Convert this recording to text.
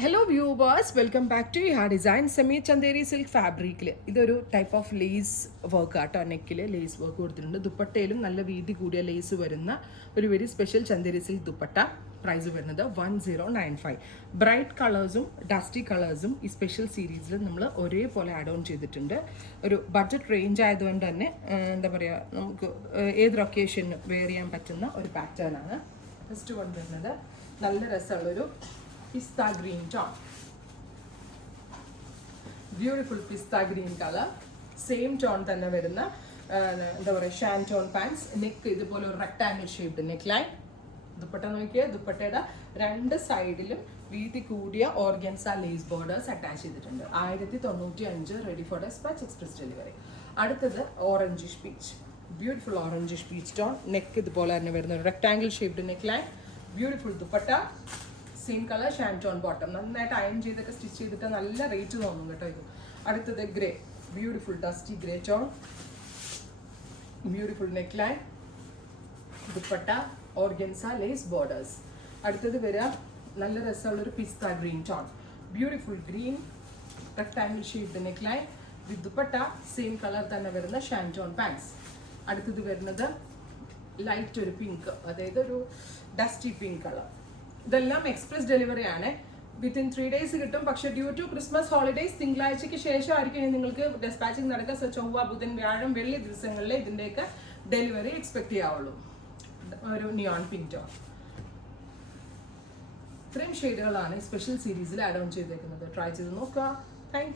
Hello viewers, welcome back to ha design. Semi Chanderi silk ഫാബ്രിക്കിൽ ഇതൊരു type of lace work ആട്ടോ. നെക്കിൽ lace work കൊടുത്തിട്ടുണ്ട്. ദുപ്പട്ടയിലും നല്ല വീതി കൂടിയ ലേസ് വരുന്ന ഒരു very special Chanderi silk dupatta. Price വരുന്നത് 1095. ബ്രൈറ്റ് കളേഴ്സും ഡസ്റ്റി കളേഴ്സും ഈ സ്പെഷ്യൽ സീരീസിൽ നമ്മൾ ഒരേപോലെ ആഡ് ഓൺ ചെയ്തിട്ടുണ്ട്. ഒരു ബഡ്ജറ്റ് റേഞ്ച് ആയതുകൊണ്ട് തന്നെ എന്താ പറയുക, നമുക്ക് ഏതൊരു ഒക്കേഷനും വെയർ ചെയ്യാൻ പറ്റുന്ന ഒരു പാറ്റേൺ ആണ്. ഫസ്റ്റ് കൊണ്ടുവരുന്നത് നല്ല രസമുള്ളൊരു pista green top, beautiful pista green color, same tone തന്നെ വരുന്ന എന്താ പറയുക ഷാൻറ്റോൺ പാൻസ്. നെക്ക് ഇതുപോലെ ഒരു rectangle shaped neck line. Dupatta നോക്കിയാൽ ദുപ്പട്ടയുടെ രണ്ട് സൈഡിലും വീതി കൂടിയ ഓർഗൻസ ലേസ് ബോർഡേഴ്സ് അറ്റാച്ച് ചെയ്തിട്ടുണ്ട്. 1095, ready for dispatch, express delivery. അടുത്തത് orangish peach, beautiful orangish peach tone. Neck ഇതുപോലെ തന്നെ വരുന്ന ഒരു rectangle shaped neck line, beautiful dupatta, same colour shantoon bottom. നന്നായിട്ട് അയൺ ചെയ്തൊക്കെ സ്റ്റിച്ച് ചെയ്തിട്ട് നല്ല റേറ്റ് തോന്നും കേട്ടോ ഇത്. അടുത്തത് grey, beautiful dusty grey tone, beautiful neck line, dupatta, organza lace borders. അടുത്തത് വരിക നല്ല രസമുള്ളൊരു pista green tone, beautiful green rectangle shaped neck line with dupatta, same colour തന്നെ വരുന്ന ഷാൻറ്റോൺ പാൻസ്. അടുത്തത് വരുന്നത് ലൈറ്റ് ഒരു പിങ്ക്, അതായത് ഒരു ഡസ്റ്റി പിങ്ക് കളർ. ഇതെല്ലാം എക്സ്പ്രസ് ഡെലിവറി ആണ്. വിത്തിൻ 3 days കിട്ടും. പക്ഷേ ഡ്യൂ ടു ക്രിസ്മസ് ഹോളിഡേയ്സ് തിങ്കളാഴ്ചയ്ക്ക് ശേഷമായിരിക്കും നിങ്ങൾക്ക് ഡെസ്പാച്ചിങ് നടക്കുക. ചൊവ്വ, ബുധൻ, വ്യാഴം, വെള്ളി ദിവസങ്ങളിൽ ഇതിൻ്റെയൊക്കെ ഡെലിവറി എക്സ്പെക്ട് ചെയ്യാവുള്ളൂ. ഒരു നിയോൺ പിങ്ക് ടോൺ. ഇത്രയും ഷെയ്ഡുകളാണ് സ്പെഷ്യൽ സീരീസിൽ ആഡ് ഓൺ ചെയ്തേക്കുന്നത്. ട്രൈ ചെയ്ത് നോക്കുക. Thank you.